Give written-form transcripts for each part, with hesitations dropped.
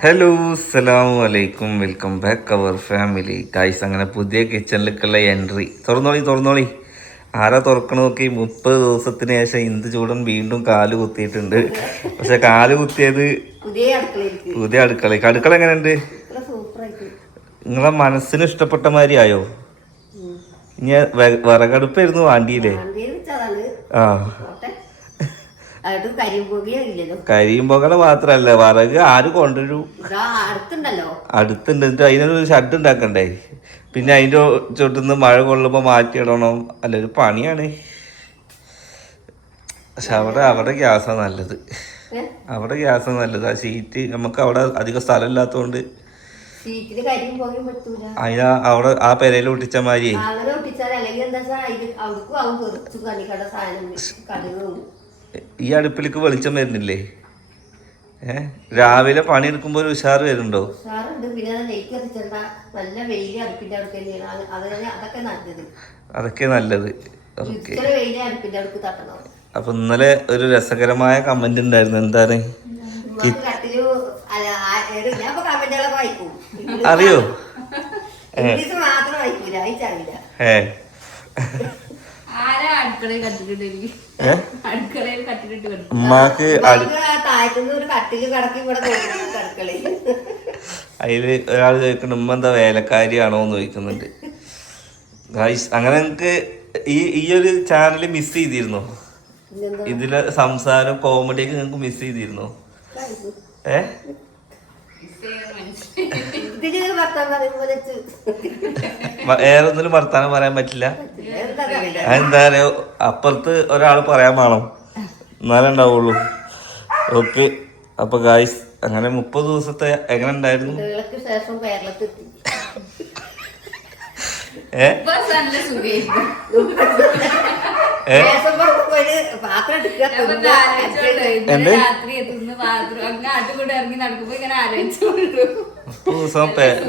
Hello അസ്സലാമു അലൈക്കും welcome back our family guys. അങ്ങനെ പുതിയ കിച്ചണിലേക്കുള്ള എൻട്രി. തുറന്നോളി. ആരാ തുറക്കണ നോക്കി. 30 ദിവസത്തിന് ശേഷം ഇന്ത് ചൂടൻ വീണ്ടും കാല് കുത്തിയിട്ടുണ്ട്. പക്ഷെ കാല് കുത്തിയത് പുതിയ അടുക്കള എങ്ങനെയുണ്ട്? നിങ്ങളെ മനസ്സിന് ഇഷ്ടപ്പെട്ട മാതിരി ആയോ? ഇനി വിറകടുപ്പായിരുന്നു വാണ്ടിയില്ലേ? ആ, കരിയുമ്പോകളെ മാത്രല്ല വിറക് ആര് കൊണ്ടുവരൂ? അടുത്തുണ്ട്. അതിനൊരു ഷഡ് ഉണ്ടാക്കണ്ടേ? പിന്നെ അതിന്റെ ചുട്ടുന്ന് മഴ കൊള്ളുമ്പോ മാറ്റിയിടണം. അല്ലൊരു പണിയാണ്. പക്ഷെ അവിടെ ഗ്യാസാ നല്ലത്. ആ ഷീറ്റ് നമുക്ക് അവിടെ അധികം സ്ഥലം ഇല്ലാത്തോണ്ട് അതിനാ അവിടെ ആ പെരയിൽ ഒട്ടിച്ച മാതിരി. ഈ അടുപ്പിലേക്ക് വെളിച്ചം വരുന്നില്ലേ? രാവിലെ പണി എടുക്കുമ്പോ ഒരു ഉഷാറ് വരുന്നുണ്ടോ? അതൊക്കെ നല്ലത്. ഓക്കെ. അപ്പൊ ഇന്നലെ ഒരു രസകരമായ കമന്റ് ഉണ്ടായിരുന്നു. എന്താണ്? അറിയോ? ഉമ്മാക്ക് അതില് ഒരാൾ ചോദിക്കണ്ട ഉമ്മ എന്താ വേലക്കാരിയാണോന്ന് ചോദിക്കുന്നുണ്ട്. അങ്ങനെ നിങ്ങക്ക് ഈ ഒരു ചാനല് മിസ് ചെയ്തിരുന്നോ? ഇതിലെ സംസാരം കോമഡിയൊക്കെ നിങ്ങക്ക് മിസ് ചെയ്തിരുന്നോ? വേറെ ഒന്നിനും വർത്താനം പറയാൻ പറ്റില്ല. എന്താ പറയാ, അപ്പുറത്ത് ഒരാൾ പറയാൻ വേണം, എന്നാലേ ഉണ്ടാവുള്ളൂ. ഓക്കെ. അപ്പൊ ഗായ്സ്, അങ്ങനെ 30 ദിവസത്തെ എങ്ങനെ ഉണ്ടായിരുന്നു?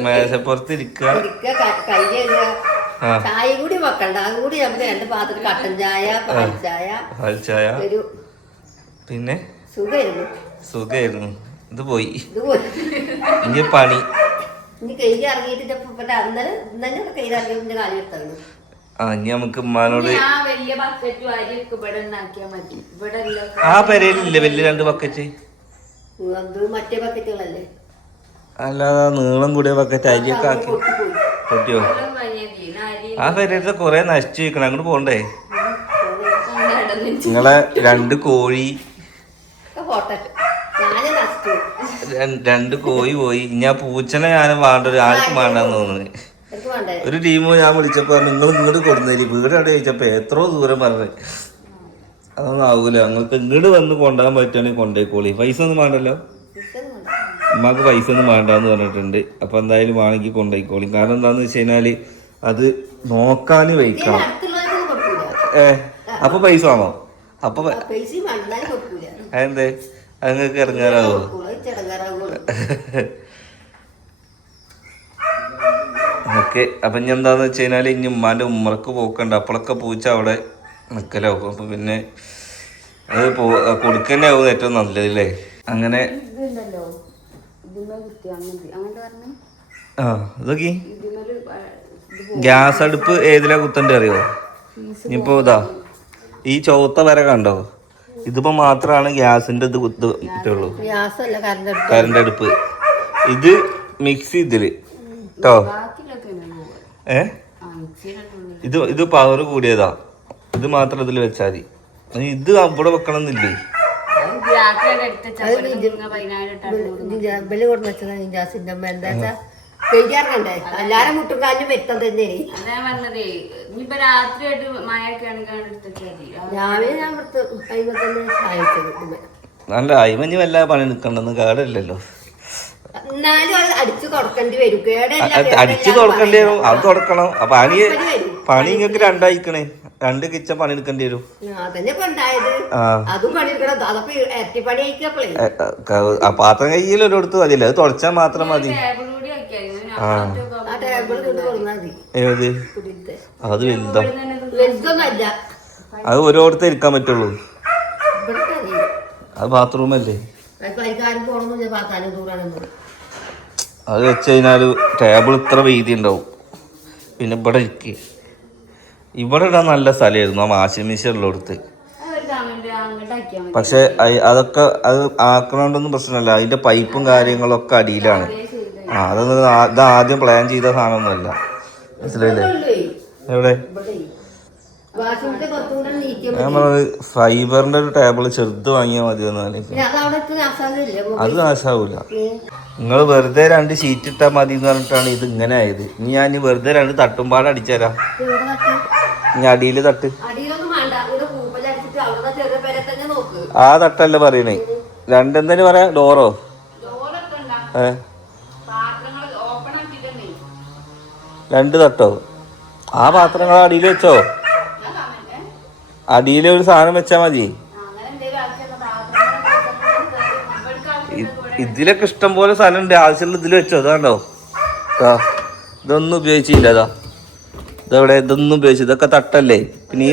മേശപ്പുറത്തിരിക്കുക, ചായ കൂടി വെക്കണ്ട, അതുകൂടി നമുക്ക് 2 പാത്രം കട്ടൻ ചായ, പാൽ ചായ, പിന്നെ സുഖായിരുന്നു. ഇത് പോയി. ഇനി പണി. ഇനി കയ്യിൽ ഇറങ്ങിയിട്ട് കയ്യിൽ ഇറങ്ങിയിട്ട് കാലി എടുത്താണ്. ഇനി നമുക്ക് ഉമ്മാനോട് ആ പെരയിലില്ലേ വലിയ 2 ബക്കറ്റ്? മറ്റേ ബക്കറ്റുകളല്ലേ? അല്ലാതെ നീളം കൂടിയ ബക്കറ്റ് അരിയൊക്കെ ആക്കി പൊട്ടിയോ? ആ പെരയിലത്തെ കൊറേ നശിച്ചു വെക്കണം. അങ്ങോട്ട് പോണ്ടേ? നിങ്ങളെ 2 കോഴി, 2 കോഴി പോയി. ഇനി ആ പൂച്ചനെ ഞാനും ആർക്കും വേണ്ടെന്ന് തോന്നുന്നത്. ഒരു ടീമോ ഞാൻ വിളിച്ചപ്പോ നിങ്ങൾ ഇങ്ങോട്ട് കൊടുന്നേരി, വീട് അവിടെ ചോദിച്ചപ്പോ എത്രയോ ദൂരം പറഞ്ഞത്. അതൊന്നും ആവൂല. നിങ്ങൾക്ക് ഇങ്ങോട്ട് വന്ന് കൊണ്ടുപോകാൻ പറ്റുകയാണെങ്കിൽ കൊണ്ടേക്കോളി. പൈസ ഒന്നും വേണ്ടല്ലോ. ഉമ്മാക്ക് പൈസ ഒന്നും വേണ്ടെന്ന് പറഞ്ഞിട്ടുണ്ട്. അപ്പൊ എന്തായാലും വേണമെങ്കിൽ കൊണ്ടുപോയിക്കോളി. കാരണം എന്താന്ന് വെച്ച് കഴിഞ്ഞാല് അത് നോക്കാന് വയ്ക്കണം. അപ്പൊ പൈസ വേണോ? അപ്പൊ അതെന്തേ? അത് നിങ്ങൾക്ക് ഇറങ്ങാറാവോ? ഓക്കെ. അപ്പൊ ഇനി എന്താന്ന് വെച്ച് കഴിഞ്ഞാല് ഇനി ഉമ്മാന്റെ ഉമ്മറക്ക് പോക്കണ്ട. അപ്പോഴൊക്കെ പൂച്ച അവിടെ നിക്കലാവും. അപ്പൊ പിന്നെ അത് കൊടുക്കന്നെ ആവും ഏറ്റവും നല്ലതല്ലേ. അങ്ങനെ ഇതൊക്കെ ഗ്യാസ് അടുപ്പ് ഏതിലാ കുത്തണ്ടേ അറിയോ? ഇനിയിപ്പോ ഇതാ ഈ ചുവത്ത വര കണ്ടോ? ഇതിപ്പോ മാത്രമാണ് ഗ്യാസിന്റെ ഇത് കുത്തുള്ളൂ, കറണ്ട് അടുപ്പ്. ഇത് മിക്സി ഇതില് കേട്ടോ. ഇത് പവർ കൂടിയതാ. ഇത് മാത്രം ഇതിൽ വെച്ചാൽ മതി. ഇത് അവിടെ വെക്കണം എന്നില്ലേ? എല്ലാരും മുട്ടുകാലിന് വ്യക്തം തന്നെ. രാവിലെ ഞാൻ നല്ല അയിമഞ്ഞ് വല്ല പണി നിക്കണ്ടെന്ന് കേടല്ലല്ലോ. അടിച്ചു തുടക്കേണ്ടി വരും. അടിച്ചു തുടക്കേണ്ടി വരും. അത് തുടക്കണം. അപ്പൊ പണി നിങ്ങൾക്ക് 2 ആയിക്കണേ. 2 കിച്ചൺ പണി എടുക്കേണ്ടി വരും. പാത്രം കയ്യിലൊരിടത്ത് മതിയല്ലേ? അത് തുടച്ചാൽ മാത്രം മതി. ഏത്? അത് വലുതാ. അത് ഓരോരുത്തർ ഇരിക്കാൻ പറ്റുള്ളൂ. അത് ബാത്റൂമല്ലേ? കളിക്കാരും പോകണമെന്ന് പാത്താനും ദൂരാനൊന്നും. അത് വെച്ച് കഴിഞ്ഞാൽ ടേബിൾ ഇത്ര വീതി ഉണ്ടാവും. പിന്നെ ഇവിടെ ഇരിക്കുക, ഇവിടെ ഇടാൻ നല്ല സ്ഥലമായിരുന്നു ആ വാഷിംഗ് മെഷീനിലെടുത്ത്. പക്ഷെ അതൊക്കെ അത് ആക്കണോണ്ടൊന്നും പ്രശ്നമല്ല, അതിന്റെ പൈപ്പും കാര്യങ്ങളൊക്കെ അടിയിലാണ്. അതൊന്നും ഇത് ആദ്യം പ്ലാൻ ചെയ്ത സാധനമൊന്നുമല്ല, മനസ്സിലായില്ലേ? എവിടെ ഞാൻ പറഞ്ഞത് ഫൈബറിന്റെ ഒരു ടേബിൾ ചെറുത് വാങ്ങിയാൽ മതി എന്നാലും അത് നാശാവൂല. നിങ്ങൾ വെറുതെ 2 ഷീറ്റ് ഇട്ടാൽ മതി എന്ന് പറഞ്ഞിട്ടാണ് ഇത് ഇങ്ങനെ ആയത്. ഇനി ഞാൻ വെറുതെ 2 തട്ടുംപാട് അടിച്ചുതരാം. ഇനി അടിയിൽ തട്ട്, ആ തട്ടല്ലേ പറയണേ. 2 എന്തിനു പറയാ, ഡോറോ? 2 തട്ടോ? ആ പാത്രങ്ങൾ അടിയിൽ വെച്ചോ, അടിയിൽ ഒരു സാധനം വെച്ചാ മതി. ഇതിലൊക്കെ ഇഷ്ടം പോലെ സ്ഥലം ഉണ്ട്, ആവശ്യമുള്ള ഇതിൽ വെച്ചോ. അതാണ്ടോ ഇതൊന്നും ഉപയോഗിച്ചില്ല. ഇതെവിടെ ഇതൊന്നും ഉപയോഗിച്ചു, ഇതൊക്കെ തട്ടല്ലേ. പിന്നെ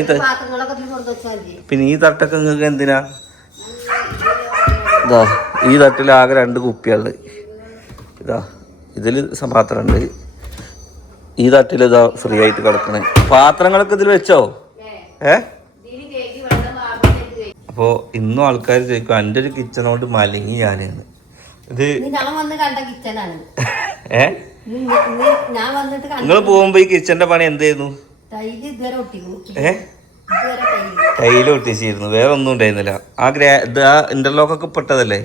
ഈ തട്ടൊക്കെ നിങ്ങൾക്ക് എന്തിനാ? ഇതാ ഈ തട്ടിൽ ആകെ 2 കുപ്പിയുള്ളത്. ഇതാ ഇതിൽ പാത്രമുണ്ട്, ഈ തട്ടിൽ ഇതാ ഫ്രീ ആയിട്ട് കിടക്കണേ. പാത്രങ്ങളൊക്കെ ഇതിൽ വെച്ചോ. അപ്പോൾ ഇന്നും ആൾക്കാർ ചോദിക്കും എൻ്റെ ഒരു കിച്ചണോട് മലങ്ങി ഞാനാണ്. ഇത് നിങ്ങൾ പോകുമ്പോ ഈ കിച്ചന്റെ പണി എന്തായിരുന്നു? ടൈല് ഒട്ടിച്ചിരുന്നു, വേറെ ഒന്നും ഉണ്ടായിരുന്നില്ല. ആ ഇന്റർലോക്കൊക്കെ പെട്ടതല്ലേ?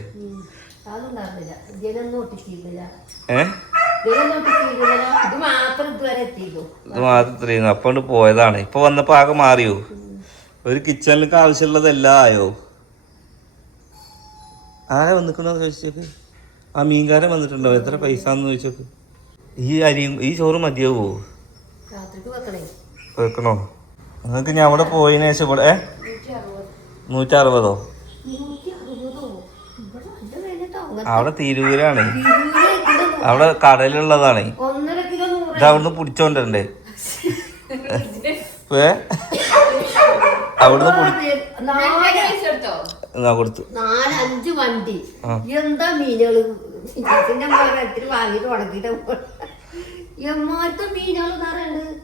ഇത് മാത്രം അപ്പോണ്ട് പോയതാണ്. ഇപ്പൊ വന്നപ്പോ ആകെ മാറിയോ? ഒരു കിച്ചണിലേക്ക് ആവശ്യമുള്ളതെല്ലാം ആയോ? ആരാ വന്നിക്കണോ ചോദിച്ചേക്ക്. ആ മീൻകാരൻ വന്നിട്ടുണ്ടോ? എത്ര പൈസ എന്ന് ചോദിച്ചോക്ക്. ഈ ചോറ് മതിയാവോ? വെക്കണോ? നിങ്ങൾക്ക് ഞാൻ അവിടെ പോയതിനു ശേഷം ഇവിടെ 160. അവിടെ തിരൂരാണ്, അവിടെ കടലുള്ളതാണ്. ഇത് അവിടുന്ന് പിടിച്ചോണ്ടേ അവിടുന്ന് കൊടുത്തു 4-5 വണ്ടി. എന്താ മീനുകള് വാങ്ങിട്ട് ഉണക്കിട്ട് എമ്മാരത്തെ മീനുകൾ പറയുന്നുണ്ട്.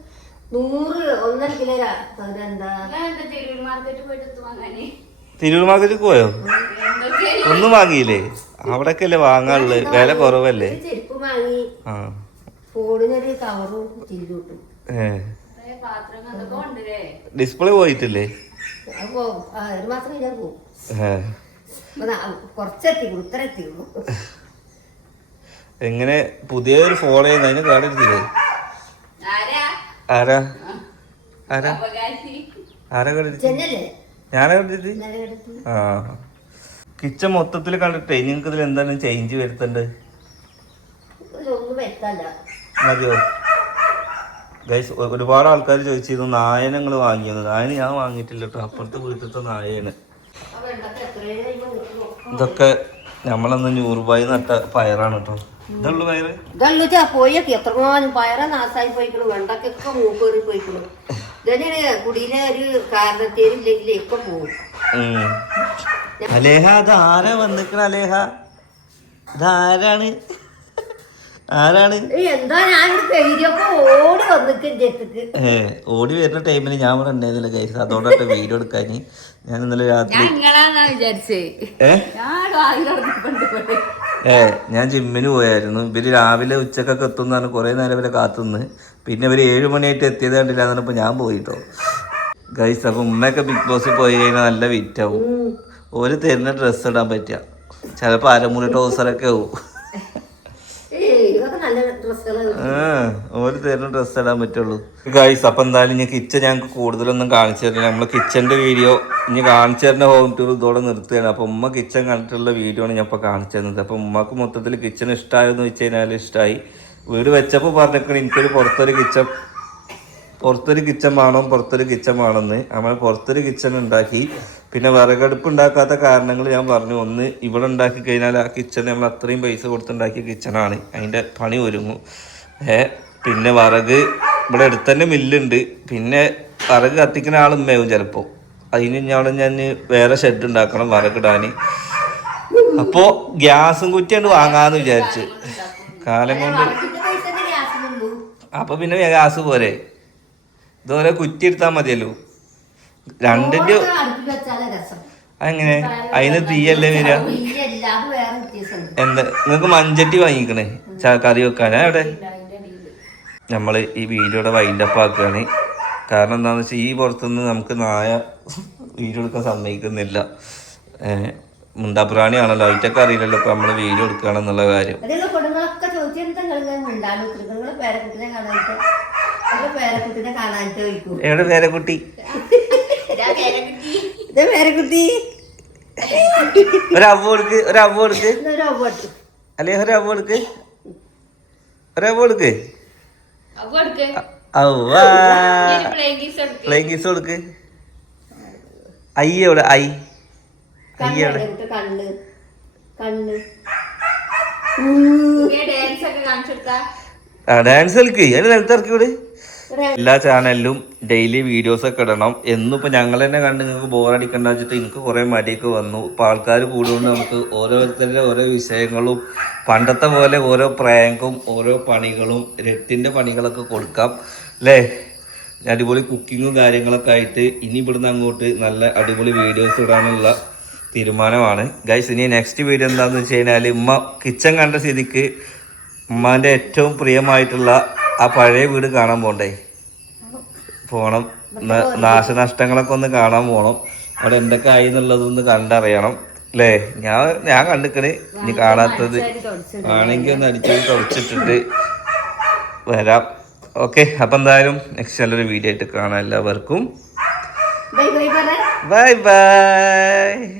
100-1.5 കിലോ. എന്താ തിരൂർ മാർക്കറ്റിൽ പോയോ? ഒന്നും വാങ്ങിയില്ലേ? അവിടൊക്കെ അല്ലേ വാങ്ങാനുള്ളത്, വില കുറവല്ലേ? ചെരുപ്പ് വാങ്ങി, ഫോണിനൊരു കവറും തിരിഞ്ഞു. ഡിസ്പ്ലേ പോയിട്ടില്ലേ? ഒരു മാസം കഴിഞ്ഞാൽ പോകും. കുറച്ചെത്തിക്കൂ, ഇത്ര എത്തിക്കൂ. എങ്ങനെ പുതിയൊരു ഫോൺ ചെയ്യുന്ന അതിന് കേടെടുത്തില്ലേ? ആരാ ആരാ ആരാ കേടെടുത്തി? ഞാനാ കേട്ടിട്ട്. ആ കിച്ചൺ മൊത്തത്തിൽ കണ്ടിട്ടേ നിങ്ങൾക്ക് ഇതിൽ എന്താണ് ചേഞ്ച് വരുത്തണ്ടത്? മതിയോ ഗൈസ്? ഒരുപാട് ആൾക്കാർ ചോദിച്ചിരുന്നു നായനെ നിങ്ങൾ വാങ്ങിയത്. നായന് ഞാൻ വാങ്ങിയിട്ടില്ല കേട്ടോ, അപ്പുറത്തെ വീട്ടിലത്തെ നായയാണ്. ഇതൊക്കെ നമ്മളന്ന് 100 രൂപ നട്ട പയറാണ് കേട്ടോ. ഇതുള്ളു പയറ് പോയൊക്കെ എത്രമാനം പയറ നാശായി പോയിക്കണു. വെണ്ടക്കൊക്കെ മൂക്കേറി പോയിക്കണു. ഇതന്നെ കുടിയിലെ ഒരു കാരണത്തേരില്ലെങ്കിൽ ഒക്കെ പോകും. അലേഹ അത് ആരാ വന്നിക്കണ? അലേഹ ഇതാരാണ്? ആരാണ്? എന്താ ഞാൻ ഓടി വന്നിക്ക്. ഓടി വരുന്ന ടൈമിൽ ഞാൻ ഇവിടെ ഉണ്ടായിരുന്നില്ല ഗൈസ്, അതുകൊണ്ടായിട്ട് വീഡിയോ എടുക്കാൻ ഞാൻ ഇന്നലെ രാത്രി ഞാൻ ജിമ്മിന് പോയായിരുന്നു. ഇവര് രാവിലെ ഉച്ചക്കൊക്കെ എത്തുന്നതാണ്, കുറെ നേരം വരെ കാത്തുനിന്ന്. പിന്നെ ഇവര് 7 മണിയായിട്ട് എത്തിയത് കണ്ടില്ല എന്നപ്പോ ഞാൻ പോയിട്ടോ ഗൈസ്. അപ്പൊ ഉമ്മയൊക്കെ ബിഗ് ബോസിൽ പോയി കഴിഞ്ഞാൽ നല്ല വിറ്റാവും. ഓര് തരുന്ന ഡ്രസ്സ് ഇടാൻ പറ്റുക ചിലപ്പോ അരമുറി ട്രൗസറൊക്കെ ആവും. ഓര് തരുന്ന ഡ്രസ്സ് ഇടാൻ പറ്റുള്ളൂ ഗൈസ്. അപ്പൊ എന്തായാലും ഇനി കിച്ചൺ ഞങ്ങൾക്ക് കൂടുതലൊന്നും കാണിച്ചു തരില്ല. നമ്മള് കിച്ചന്റെ വീഡിയോ ഇനി കാണിച്ചു തരുന്ന ഹോം ടൂർ ഇതോടെ നിർത്തുകയാണ്. അപ്പൊ ഉമ്മ കിച്ചൺ കണ്ടിട്ടുള്ള വീഡിയോ ആണ് ഞാൻ ഇപ്പൊ കാണിച്ചു തരുന്നത്. അപ്പൊ ഉമ്മക്ക് മൊത്തത്തിൽ കിച്ചൺ ഇഷ്ടമായെന്ന് വെച്ച് കഴിഞ്ഞാൽ ഇഷ്ടമായി. വീട് വെച്ചപ്പോൾ പറഞ്ഞേക്കണേ എനിക്കൊരു പുറത്തൊരു കിച്ചൺ വേണം, പുറത്തൊരു കിച്ചൺ വേണമെന്ന്. നമ്മൾ പുറത്തൊരു കിച്ചൺ ഉണ്ടാക്കി. പിന്നെ വിറകടുപ്പ് ഉണ്ടാക്കാത്ത കാരണങ്ങൾ ഞാൻ പറഞ്ഞു. ഒന്ന്, ഇവിടെ ഉണ്ടാക്കി കഴിഞ്ഞാൽ ആ കിച്ചൺ നമ്മൾ അത്രയും പൈസ കൊടുത്തുണ്ടാക്കിയ കിച്ചണാണ്, അതിൻ്റെ പണി ഒരുങ്ങും. പിന്നെ വിറക് ഇവിടെ അടുത്ത് തന്നെ മില്ലുണ്ട്. പിന്നെ വിറക് കത്തിക്കുന്ന ആളുമ്മയാവും ചിലപ്പോൾ. അതിന് ഞാൻ വേറെ ഷെഡ് ഉണ്ടാക്കണം വിറകിടാൻ. അപ്പോ ഗ്യാസും കുറ്റിയാണ് വാങ്ങാന്ന് വിചാരിച്ചു കാലം കൊണ്ട്. അപ്പൊ പിന്നെ ഗ്യാസ് പോരെ, ഇതുപോലെ കുറ്റി എടുത്താൽ മതിയല്ലോ. രണ്ടിന്റെ അങ്ങനെ അതിന് തീയല്ലേ വരിക. എന്താ നിങ്ങക്ക് മഞ്ചട്ടി വാങ്ങിക്കണേ കറി വെക്കാനാ അവിടെ. നമ്മള് ഈ വീഡിയോയുടെ വൈൻഡപ്പ് ആക്കുകയാണ്. കാരണം എന്താണെന്ന് വെച്ചാൽ ഈ പുറത്തുനിന്ന് നമുക്ക് നായ വീഡിയോ എടുക്കാൻ സമ്മതിക്കുന്നില്ല. മുണ്ടാപ്രാണിയാണല്ലോ, അതിറ്റൊക്കെ അറിയില്ലല്ലോ ഇപ്പൊ നമ്മള് വീഡിയോ എടുക്കുകയാണെന്നുള്ള കാര്യം. എവിടെ പേരക്കുട്ടി? പേരക്കുട്ടി ഒരവ്വ കൊടുക്ക്, ഒരവ്വ കൊടുക്ക്, അല്ലേ ഒരവ്വ കൊടുക്ക്, ഒരവ്വ കൊടുക്ക്. പ്ലേയിങ് ഗീസ് കൊടുക്ക്. അയ്യോടെ ഐ അയ്യോടെ ഡാൻസ് കളിക്ക്. അതിന് നിലത്ത് ഇറക്കി വിട്. എല്ലാ ചാനലിലും ഡെയിലി വീഡിയോസ് ഒക്കെ ഇടണം. എന്നിപ്പോൾ ഞങ്ങൾ തന്നെ കണ്ട് നിങ്ങൾക്ക് ബോറടിക്കണ്ട വെച്ചിട്ട് എനിക്ക് കുറേ മടിയൊക്കെ വന്നു. ഇപ്പോൾ ആൾക്കാർ കൂടുകൊണ്ട് നമുക്ക് ഓരോരുത്തരുടെ ഓരോ വിഷയങ്ങളും പണ്ടത്തെ പോലെ ഓരോ പ്രാങ്കും ഓരോ പണികളും രട്ടിൻ്റെ പണികളൊക്കെ കൊടുക്കാം അല്ലേ. അടിപൊളി കുക്കിങ്ങും കാര്യങ്ങളൊക്കെ ആയിട്ട് ഇനി ഇവിടുന്ന് അങ്ങോട്ട് നല്ല അടിപൊളി വീഡിയോസ് ഇടാനുള്ള തീരുമാനമാണ് ഗൈസ്. ഇനി നെക്സ്റ്റ് വീഡിയോ എന്താണെന്ന് വെച്ച് കഴിഞ്ഞാൽ ഉമ്മ കിച്ചൺ കണ്ട സ്ഥിതിക്ക് ഉമ്മാൻ്റെ ഏറ്റവും പ്രിയമായിട്ടുള്ള ആ പഴയ വീട് കാണാൻ പോണം. നാശനഷ്ടങ്ങളൊക്കെ ഒന്ന് കാണാൻ പോകണം. അവിടെ എന്തൊക്കെ ആയി എന്നുള്ളതൊന്ന് കണ്ടറിയണം അല്ലേ. ഞാൻ കണ്ടിക്കണ്. ഇനി കാണാത്തത് ആണെങ്കിൽ ഒന്ന് അടിച്ചത് തുടച്ചിട്ടിട്ട് വരാം. ഓക്കെ, അപ്പം എന്തായാലും നെക്സ്റ്റ് നല്ലൊരു വീഡിയോ ആയിട്ട് കാണാം. എല്ലാവർക്കും ബൈ ബൈ.